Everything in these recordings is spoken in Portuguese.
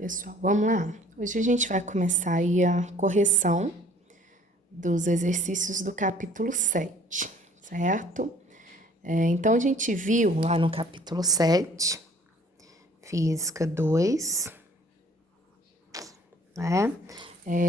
Pessoal, vamos lá? Hoje a gente vai começar aí a correção dos exercícios do capítulo 7, certo? Então, a gente viu lá no capítulo 7, Física 2, né?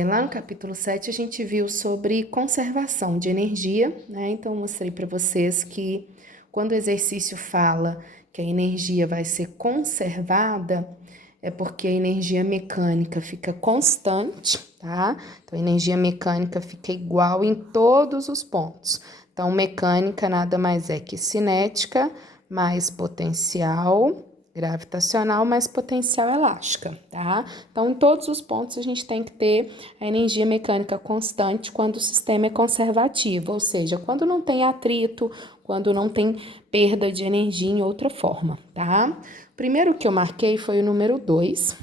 Lá no capítulo 7 a gente viu sobre conservação de energia, né? Então, eu mostrei para vocês que quando o exercício fala que a energia vai ser conservada, é porque a energia mecânica fica constante, tá? Então, a energia mecânica fica igual em todos os pontos. Então, mecânica nada mais é que cinética mais potencial gravitacional mais potencial elástica, tá? Então, em todos os pontos a gente tem que ter a energia mecânica constante quando o sistema é conservativo, ou seja, quando não tem atrito, quando não tem perda de energia em outra forma, tá? O primeiro que eu marquei foi o número 2,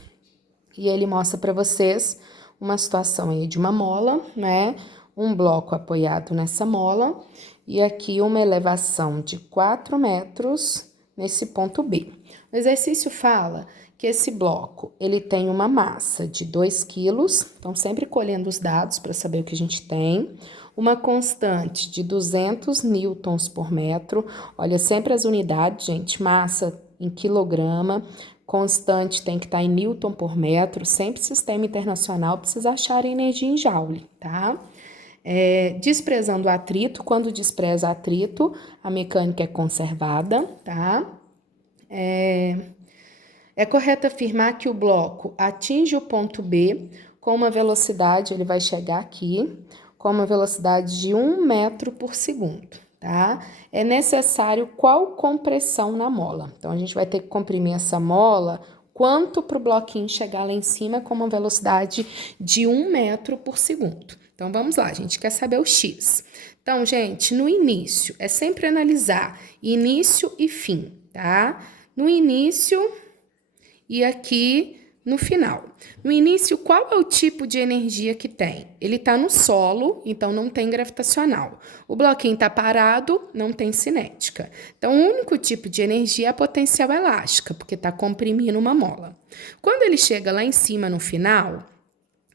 e ele mostra para vocês uma situação aí de uma mola, né? Um bloco apoiado nessa mola, e aqui uma elevação de 4 metros nesse ponto B. O exercício fala que esse bloco ele tem uma massa de 2 quilos, então sempre colhendo os dados para saber o que a gente tem, uma constante de 200 newtons por metro, olha sempre as unidades, gente, massa em quilograma, constante tem que estar em newton por metro, sempre sistema internacional precisa achar energia em joule, tá? Desprezando o atrito, quando despreza atrito, a mecânica é conservada, tá? É correto afirmar que o bloco atinge o ponto B com uma velocidade, ele vai chegar aqui, com uma velocidade de 1 metro por segundo, tá? É necessário qual compressão na mola? Então, a gente vai ter que comprimir essa mola quanto para o bloquinho chegar lá em cima com uma velocidade de 1 metro por segundo. Então, vamos lá, a gente quer saber o X. Então, gente, no início, é sempre analisar início e fim, tá? No início e aqui no final. No início, qual é o tipo de energia que tem? Ele está no solo, então não tem gravitacional. O bloquinho está parado, não tem cinética. Então, o único tipo de energia é a potencial elástica, porque está comprimindo uma mola. Quando ele chega lá em cima no final,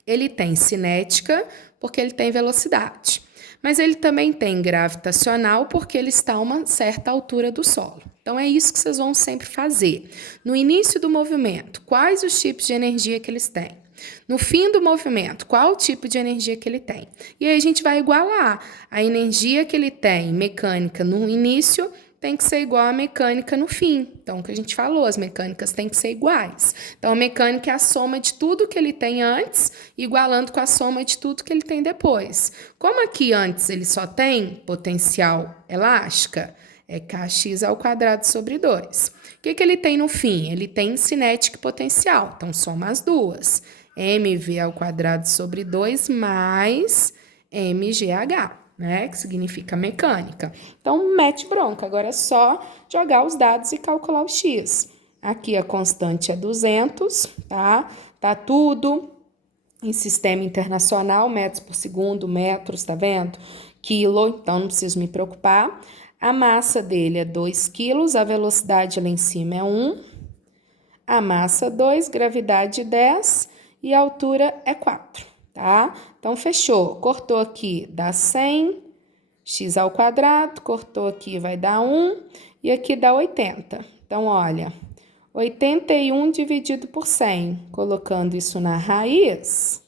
ele tem cinética, porque ele tem velocidade. Mas ele também tem gravitacional, porque ele está a uma certa altura do solo. Então, é isso que vocês vão sempre fazer. No início do movimento, quais os tipos de energia que eles têm? No fim do movimento, qual o tipo de energia que ele tem? E aí a gente vai igualar a energia que ele tem mecânica no início tem que ser igual à mecânica no fim. Então, o que a gente falou, as mecânicas têm que ser iguais. Então, a mecânica é a soma de tudo que ele tem antes, igualando com a soma de tudo que ele tem depois. Como aqui antes ele só tem potencial elástica, é kx ao quadrado sobre 2. O que ele tem no fim? Ele tem cinética e potencial. Então, soma as duas. mv ao quadrado sobre 2 mais mgh, né? Que significa mecânica. Então, mete bronca. Agora é só jogar os dados e calcular o x. Aqui a constante é 200, tá? Tá tudo em sistema internacional, metros por segundo, metros, tá vendo? Quilo, então não preciso me preocupar. A massa dele é 2 quilos, a velocidade lá em cima é 1, a massa 2, gravidade 10 e a altura é 4, tá? Então, fechou. Cortou aqui, dá 100, x ao quadrado, cortou aqui, vai dar 1, e aqui dá 80. Então, olha, 81 dividido por 100, colocando isso na raiz,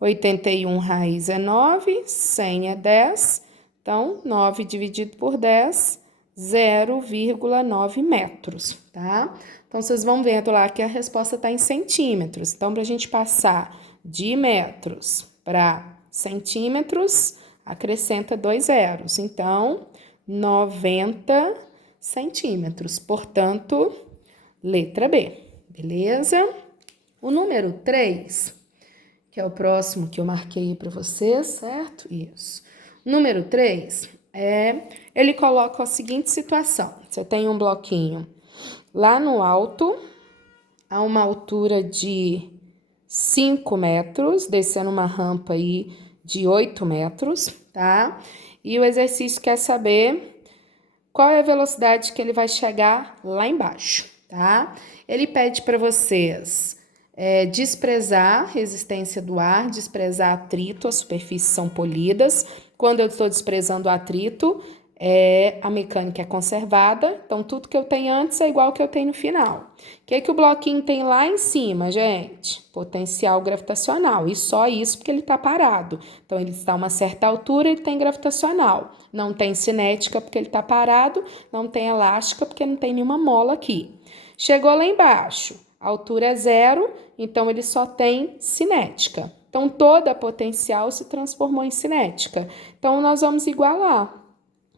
81 raiz é 9, 100 é 10, então 9 dividido por 10, 0,9 metros, tá? Então, vocês vão vendo lá que a resposta está em centímetros. Então, para a gente passar de metros para centímetros, acrescenta 2 zeros. Então, 90 centímetros. Portanto, letra B, beleza? O número 3, que é o próximo que eu marquei para vocês, certo? Isso. Número 3, ele coloca a seguinte situação. Você tem um bloquinho lá no alto, a uma altura de 5 metros, descendo uma rampa aí de 8 metros, tá? E o exercício quer saber qual é a velocidade que ele vai chegar lá embaixo, tá? Ele pede para vocês desprezar resistência do ar, desprezar atrito, as superfícies são polidas. Quando eu estou desprezando o atrito, a mecânica é conservada, então tudo que eu tenho antes é igual ao que eu tenho no final. O que o bloquinho tem lá em cima, gente? Potencial gravitacional, e só isso porque ele está parado. Então, ele está a uma certa altura, ele tem gravitacional. Não tem cinética porque ele está parado, não tem elástica porque não tem nenhuma mola aqui. Chegou lá embaixo, a altura é zero, então ele só tem cinética. Então, toda a potencial se transformou em cinética. Então, nós vamos igualar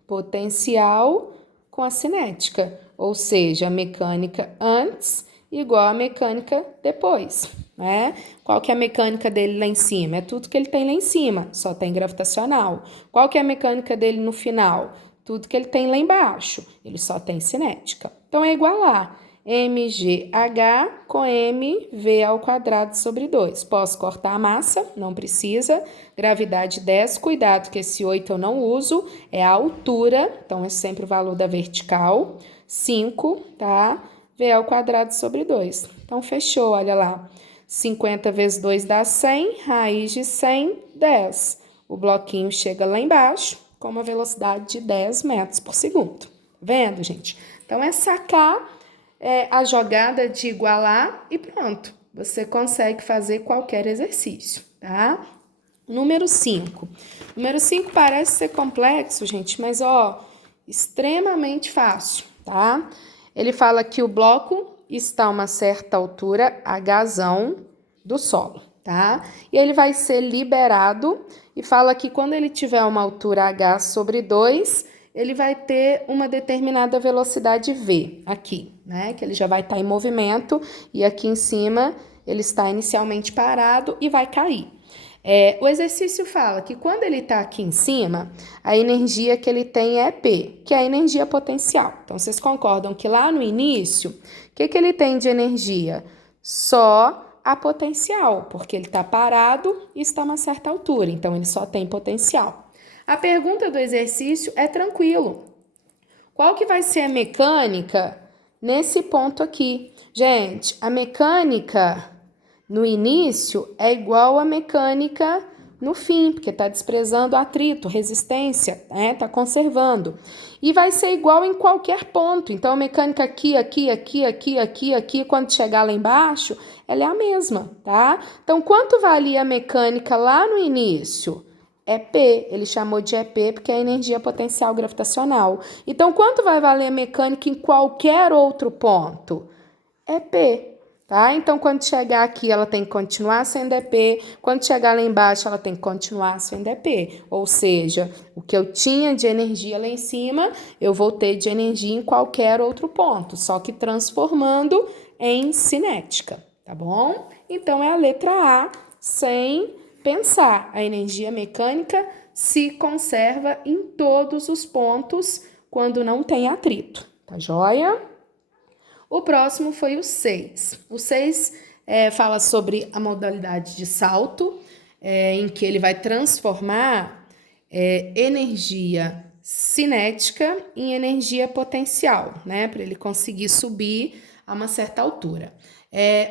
potencial com a cinética, ou seja, a mecânica antes igual a mecânica depois, né? Qual que é a mecânica dele lá em cima? É tudo que ele tem lá em cima, só tem gravitacional. Qual que é a mecânica dele no final? Tudo que ele tem lá embaixo, ele só tem cinética. Então, é igualar mgh com mv ao quadrado sobre 2. Posso cortar a massa? Não precisa. Gravidade 10, cuidado que esse 8 eu não uso, é a altura, então é sempre o valor da vertical. 5, tá? V ao quadrado sobre 2. Então, fechou, olha lá. 50 vezes 2 dá 100, raiz de 100, 10. O bloquinho chega lá embaixo com uma velocidade de 10 metros por segundo. Tá vendo, gente? Então, é sacar a jogada de igualar e pronto. Você consegue fazer qualquer exercício, tá? Número 5. Número 5 parece ser complexo, gente, mas, extremamente fácil, tá? Ele fala que o bloco está a uma certa altura, Hzão, do solo, tá? E ele vai ser liberado e fala que quando ele tiver uma altura H sobre 2, ele vai ter uma determinada velocidade V aqui, né? Que ele já vai estar em movimento e aqui em cima ele está inicialmente parado e vai cair. O exercício fala que quando ele está aqui em cima, a energia que ele tem é P, que é a energia potencial. Então, vocês concordam que lá no início, o que ele tem de energia? Só a potencial, porque ele está parado e está a uma certa altura, então ele só tem potencial. A pergunta do exercício é tranquilo. Qual que vai ser a mecânica nesse ponto aqui? Gente, a mecânica no início é igual à mecânica no fim, porque está desprezando atrito, resistência, né? Está conservando. E vai ser igual em qualquer ponto. Então, a mecânica aqui, quando chegar lá embaixo, ela é a mesma, tá? Então, quanto valia a mecânica lá no início? EP, ele chamou de EP porque é a energia potencial gravitacional. Então, quanto vai valer a mecânica em qualquer outro ponto? EP, tá? Então, quando chegar aqui, ela tem que continuar sendo EP. Quando chegar lá embaixo, ela tem que continuar sendo EP. Ou seja, o que eu tinha de energia lá em cima, eu vou ter de energia em qualquer outro ponto, só que transformando em cinética, tá bom? Então, é a letra A, sem pensar. A energia mecânica se conserva em todos os pontos quando não tem atrito, tá joia? O próximo foi o 6. O 6 fala sobre a modalidade de salto, em que ele vai transformar energia cinética em energia potencial, né? Para ele conseguir subir a uma certa altura.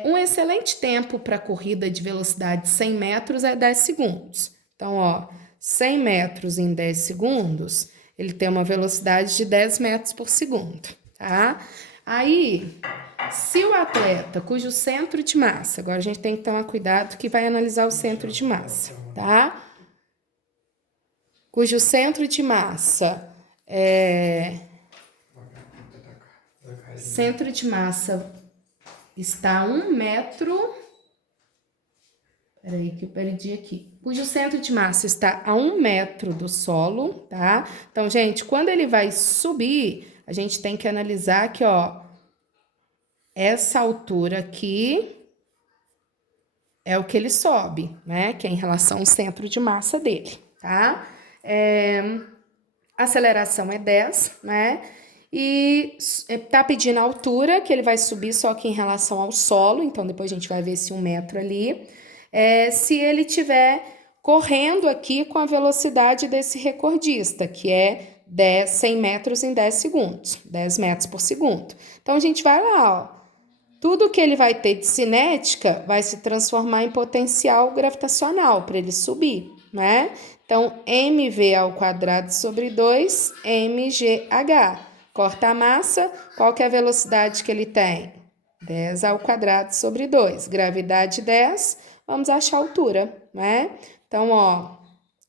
Um excelente tempo para corrida de velocidade 100 metros é 10 segundos. Então, 100 metros em 10 segundos, ele tem uma velocidade de 10 metros por segundo, tá? Aí, se o atleta cujo centro de massa, agora a gente tem que tomar cuidado que vai analisar o centro de massa, tá? Cujo centro de massa está a 1 metro. Peraí que eu perdi aqui. Cujo centro de massa está a 1 metro do solo, tá? Então, gente, quando ele vai subir, a gente tem que analisar que, essa altura aqui é o que ele sobe, né? Que é em relação ao centro de massa dele, tá? A aceleração é 10, né? E tá pedindo a altura que ele vai subir só que em relação ao solo, então depois a gente vai ver esse 1 metro ali. Se ele tiver correndo aqui com a velocidade desse recordista, que é 100 metros em 10 segundos, 10 metros por segundo. Então, a gente vai lá, tudo que ele vai ter de cinética vai se transformar em potencial gravitacional para ele subir, né? Então, mv ao quadrado sobre 2, mgh. Corta a massa, qual que é a velocidade que ele tem? 10 ao quadrado sobre 2. Gravidade 10, vamos achar a altura, né? Então, ó,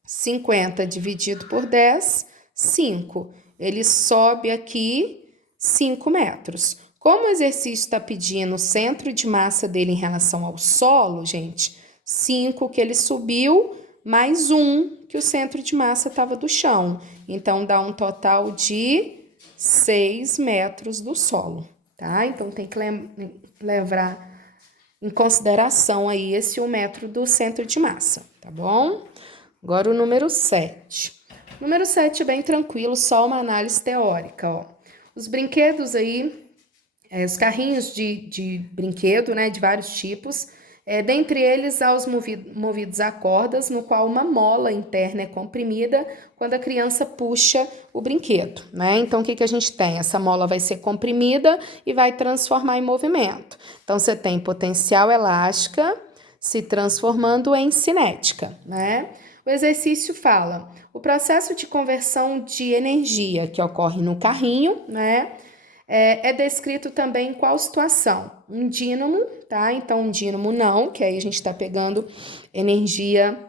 50 dividido por 10, 5. Ele sobe aqui 5 metros. Como o exercício está pedindo o centro de massa dele em relação ao solo, gente, 5 que ele subiu, mais 1 que o centro de massa estava do chão. Então, dá um total de 6 metros do solo, tá? Então, tem que levar em consideração aí esse 1 metro do centro de massa, tá bom? Agora o número 7. O número 7 é bem tranquilo, só uma análise teórica, ó. Os brinquedos aí, os carrinhos de brinquedo, né, de vários tipos, dentre eles há os movidos a cordas, no qual uma mola interna é comprimida quando a criança puxa o brinquedo, né? Então, o que a gente tem? Essa mola vai ser comprimida e vai transformar em movimento. Então, você tem potencial elástica se transformando em cinética, né? O exercício fala, o processo de conversão de energia que ocorre no carrinho, né? É descrito também em qual situação? Um dínamo, tá? Então, um dínamo não, que aí a gente está pegando energia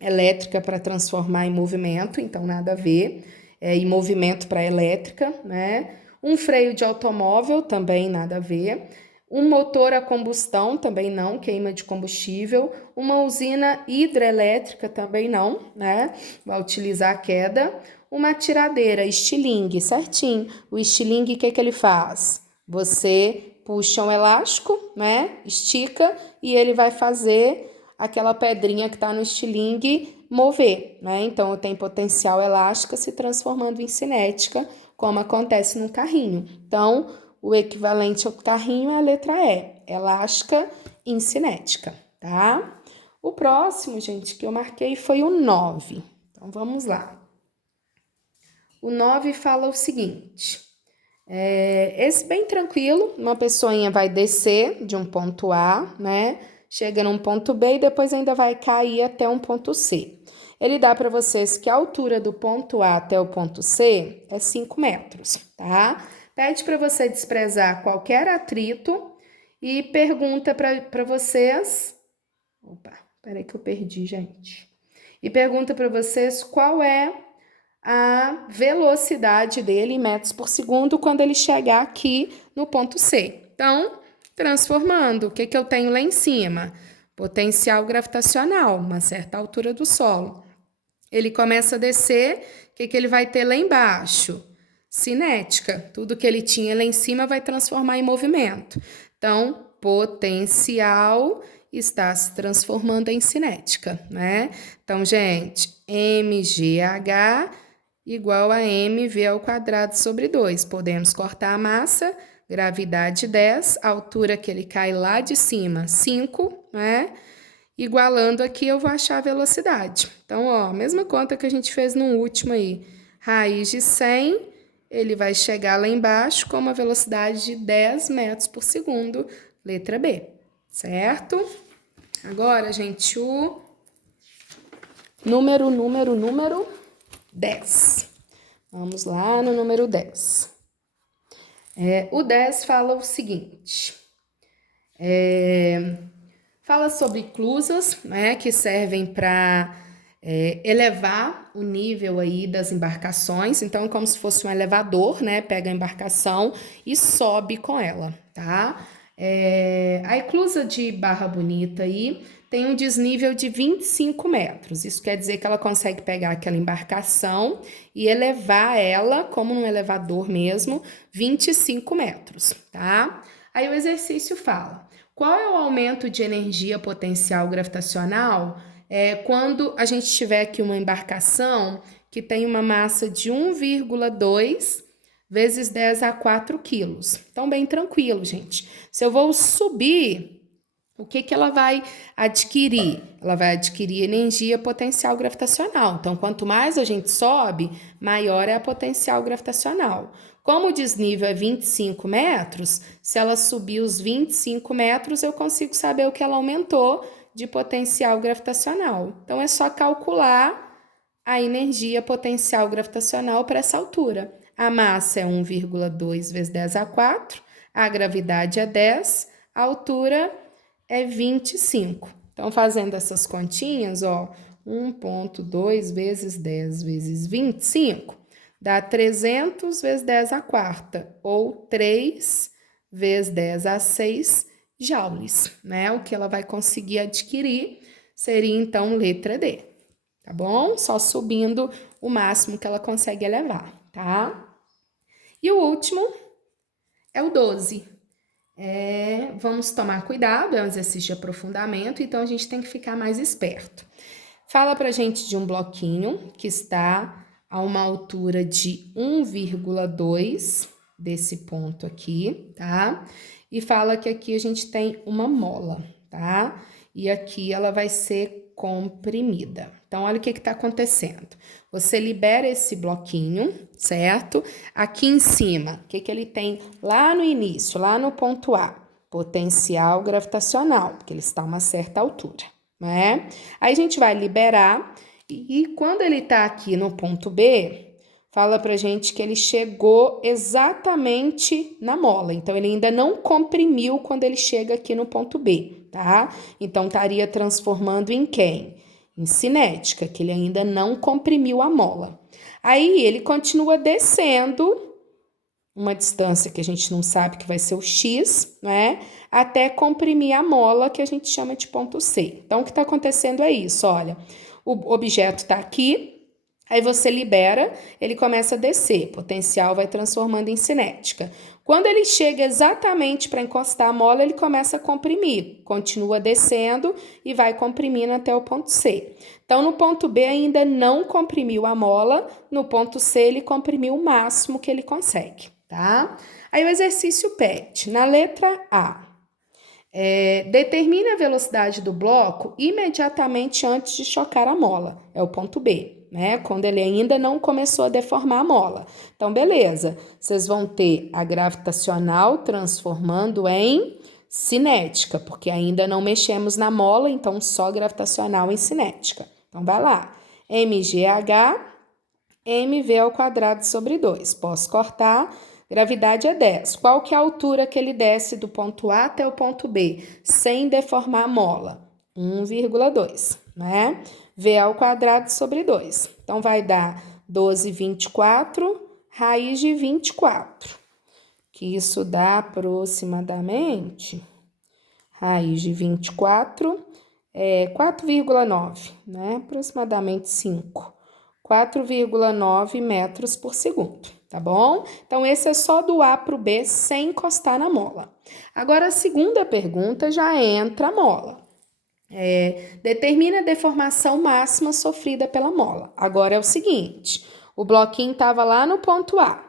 elétrica para transformar em movimento, então nada a ver. E movimento para elétrica, né? Um freio de automóvel, também nada a ver. Um motor a combustão, também não, queima de combustível. Uma usina hidrelétrica, também não, né? Vai utilizar a queda. Uma tiradeira, estilingue, certinho. O estilingue, o que ele faz? Você puxa um elástico, né? Estica e ele vai fazer aquela pedrinha que está no estilingue mover, né? Então, eu tenho potencial elástica se transformando em cinética, como acontece no carrinho. Então, o equivalente ao carrinho é a letra E, elástica em cinética, tá? O próximo, gente, que eu marquei foi o 9. Então, vamos lá. O 9 fala o seguinte, esse bem tranquilo, uma pessoinha vai descer de um ponto A, né? Chega num ponto B e depois ainda vai cair até um ponto C. Ele dá para vocês que a altura do ponto A até o ponto C é 5 metros, tá? Pede para você desprezar qualquer atrito e pergunta para vocês... Opa, peraí que eu perdi, gente. E pergunta para vocês qual é a velocidade dele em metros por segundo quando ele chegar aqui no ponto C. Então, transformando, o que eu tenho lá em cima? Potencial gravitacional, uma certa altura do solo. Ele começa a descer, o que ele vai ter lá embaixo? Cinética, tudo que ele tinha lá em cima vai transformar em movimento. Então, potencial está se transformando em cinética, né? Então, gente, mgh igual a mv ao quadrado sobre 2. Podemos cortar a massa, gravidade 10, altura que ele cai lá de cima, 5, né? Igualando aqui, eu vou achar a velocidade. Então, ó, mesma conta que a gente fez no último aí. Raiz de 100, ele vai chegar lá embaixo com uma velocidade de 10 metros por segundo, letra B, certo? Agora, gente, o número 10. Vamos lá no número 10. O 10 fala o seguinte... Fala sobre clusas, né, que servem para elevar o nível aí das embarcações. Então, é como se fosse um elevador, né? Pega a embarcação e sobe com ela, tá? A eclusa de Barra Bonita aí tem um desnível de 25 metros. Isso quer dizer que ela consegue pegar aquela embarcação e elevar ela, como num elevador mesmo, 25 metros, tá? Aí o exercício fala... Qual é o aumento de energia potencial gravitacional quando a gente tiver aqui uma embarcação que tem uma massa de 1,2 vezes 10 a 4 quilos? Então, bem tranquilo, gente. Se eu vou subir, o que ela vai adquirir? Ela vai adquirir energia potencial gravitacional. Então, quanto mais a gente sobe, maior é a potencial gravitacional. Como o desnível é 25 metros, se ela subir os 25 metros, eu consigo saber o que ela aumentou de potencial gravitacional. Então, é só calcular a energia potencial gravitacional para essa altura. A massa é 1,2 vezes 10 a 4, a gravidade é 10, a altura é 25. Então, fazendo essas continhas, ó, 1,2 vezes 10 vezes 25, dá 300 vezes 10 a quarta, ou 3 vezes 10 a 6 joules, né? O que ela vai conseguir adquirir seria, então, letra D, tá bom? Só subindo o máximo que ela consegue elevar, tá? E o último é o 12. Vamos tomar cuidado, é um exercício de aprofundamento, então a gente tem que ficar mais esperto. Fala pra gente de um bloquinho que está a uma altura de 1,2 desse ponto aqui, tá? E fala que aqui a gente tem uma mola, tá? E aqui ela vai ser comprimida. Então, olha o que está acontecendo. Você libera esse bloquinho, certo? Aqui em cima, o que ele tem lá no início, lá no ponto A? Potencial gravitacional, porque ele está a uma certa altura, né? Aí a gente vai liberar e quando ele está aqui no ponto B, fala pra gente que ele chegou exatamente na mola. Então, ele ainda não comprimiu quando ele chega aqui no ponto B, tá? Então, estaria transformando em quem? Em cinética, que ele ainda não comprimiu a mola. Aí, ele continua descendo uma distância que a gente não sabe que vai ser o X, né? Até comprimir a mola, que a gente chama de ponto C. Então, o que está acontecendo é isso, olha. O objeto está aqui, aí você libera, ele começa a descer, potencial vai transformando em cinética. Quando ele chega exatamente para encostar a mola, ele começa a comprimir, continua descendo e vai comprimindo até o ponto C. Então, no ponto B ainda não comprimiu a mola, no ponto C ele comprimiu o máximo que ele consegue, tá? Aí o exercício pede, na letra A, determine a velocidade do bloco imediatamente antes de chocar a mola, é o ponto B, né? Quando ele ainda não começou a deformar a mola. Então, beleza, vocês vão ter a gravitacional transformando em cinética, porque ainda não mexemos na mola, então só gravitacional em cinética. Então, vai lá, mgh, mv ao quadrado sobre 2. Posso cortar. Gravidade é 10. Qual que é a altura que ele desce do ponto A até o ponto B, sem deformar a mola? 1,2, né? V ao quadrado sobre 2. Então, vai dar 12,24, raiz de 24. Que isso dá aproximadamente, raiz de 24 é 4,9, né? Aproximadamente 5. 4,9 metros por segundo, tá bom? Então, esse é só do A para o B sem encostar na mola. Agora, a segunda pergunta já entra a mola. Determina a deformação máxima sofrida pela mola. Agora é o seguinte, o bloquinho estava lá no ponto A.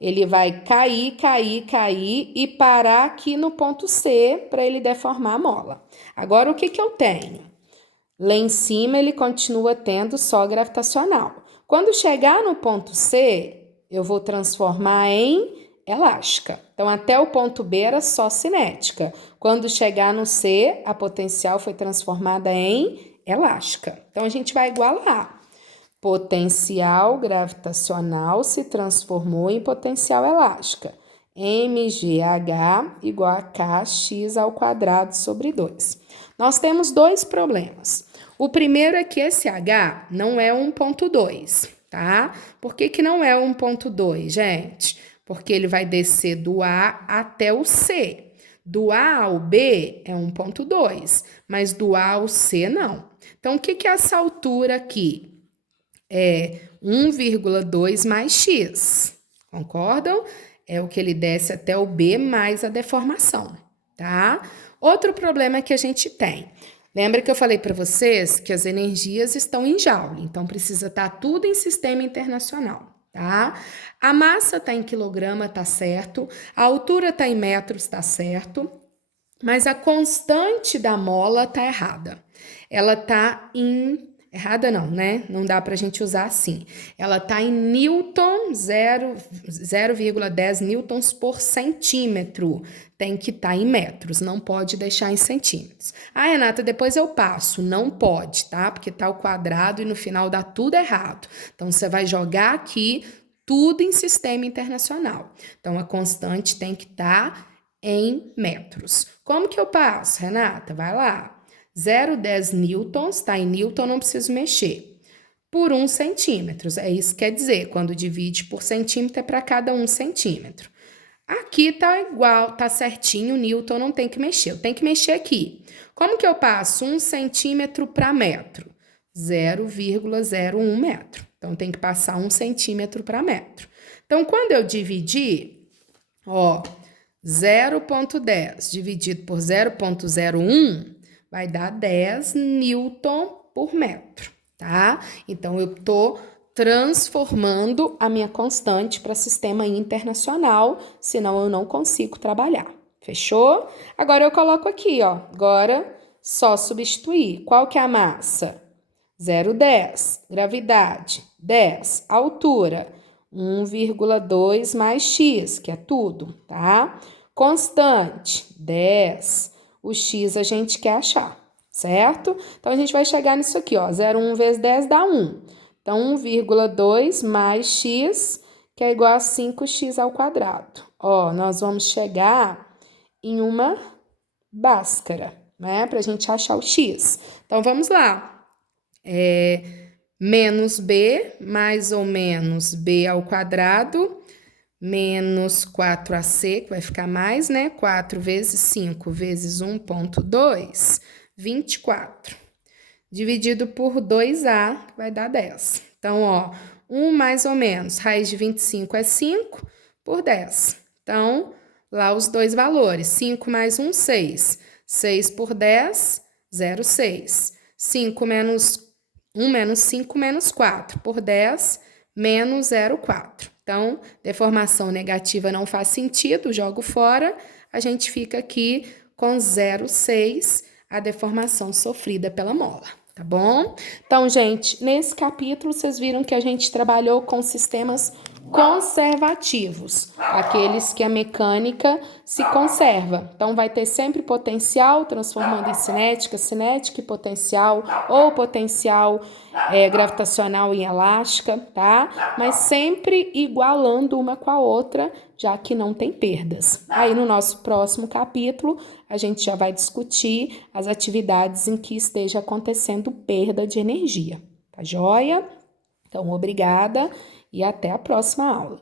Ele vai cair, cair, cair e parar aqui no ponto C para ele deformar a mola. Agora, o que eu tenho? Lá em cima, ele continua tendo só gravitacional. Quando chegar no ponto C, eu vou transformar em elástica. Então, até o ponto B era só cinética. Quando chegar no C, a potencial foi transformada em elástica. Então, a gente vai igualar. Potencial gravitacional se transformou em potencial elástica. mgh igual a kx ao quadrado sobre 2. Nós temos dois problemas. O primeiro é que esse H não é 1,2, tá? Por que não é 1,2, gente? Porque ele vai descer do A até o C. Do A ao B é 1,2, mas do A ao C não. Então, o que é essa altura aqui? É 1,2 mais x, concordam? É o que ele desce até o B mais a deformação, tá? Outro problema que a gente tem. Lembra que eu falei para vocês que as energias estão em joule, então precisa estar tudo em sistema internacional, tá? A massa está em quilograma, tá certo. A altura está em metros, tá certo. Mas a constante da mola tá errada. Ela tá em Errada não, né? Não dá para a gente usar assim. Ela está em newton, 0,10 newtons por centímetro. Tem que estar em metros, não pode deixar em centímetros. Ah, Renata, depois eu passo. Não pode, tá? Porque tá o quadrado e no final dá tudo errado. Então, você vai jogar aqui tudo em sistema internacional. Então, a constante tem que estar em metros. Como que eu passo, Renata? Vai lá. 0,10 newtons, está em newton, não preciso mexer. Por 1 centímetro. É isso que quer dizer, quando divide por centímetro é para cada 1 centímetro. Aqui tá igual, tá certinho, newton não tem que mexer. Eu tenho que mexer aqui. Como que eu passo 1 centímetro para metro? 0,01 metro. Então, tem que passar 1 centímetro para metro. Então, quando eu dividir, ó, 0,10 dividido por 0,01 vai dar 10 newton por metro, tá? Então, eu tô transformando a minha constante para sistema internacional, senão eu não consigo trabalhar. Fechou? Agora eu coloco aqui, ó. Agora, só substituir. Qual que é a massa? 0,10. Gravidade, 10. Altura, 1,2 mais x, que é tudo, tá? Constante, 10. O x a gente quer achar, certo? Então, a gente vai chegar nisso aqui, ó. 0,1 vezes 10 dá 1. Então, 1,2 mais x, que é igual a 5x ao quadrado. Ó, nós vamos chegar em uma Bhaskara, né? Pra gente achar o x. Então, vamos lá. Menos b, mais ou menos b ao quadrado, menos 4ac, que vai ficar mais, né? 4 vezes 5 vezes 1,2, 24. Dividido por 2a, vai dar 10. Então, ó, 1 mais ou menos, raiz de 25 é 5 por 10. Então, lá os dois valores, 5 mais 1, 6. 6 por 10, 0,6. 5 menos 1 menos 5 menos 4 por 10, menos 0,4. Então, deformação negativa não faz sentido, jogo fora. A gente fica aqui com 0,6, a deformação sofrida pela mola. Tá bom? Então, gente, nesse capítulo vocês viram que a gente trabalhou com sistemas conservativos, aqueles que a mecânica se conserva. Então, vai ter sempre potencial transformando em cinética, cinética e potencial, ou potencial gravitacional em elástica, tá? Mas sempre igualando uma com a outra, já que não tem perdas. Aí, no nosso próximo capítulo, a gente já vai discutir as atividades em que esteja acontecendo perda de energia. Tá joia? Então, obrigada e até a próxima aula.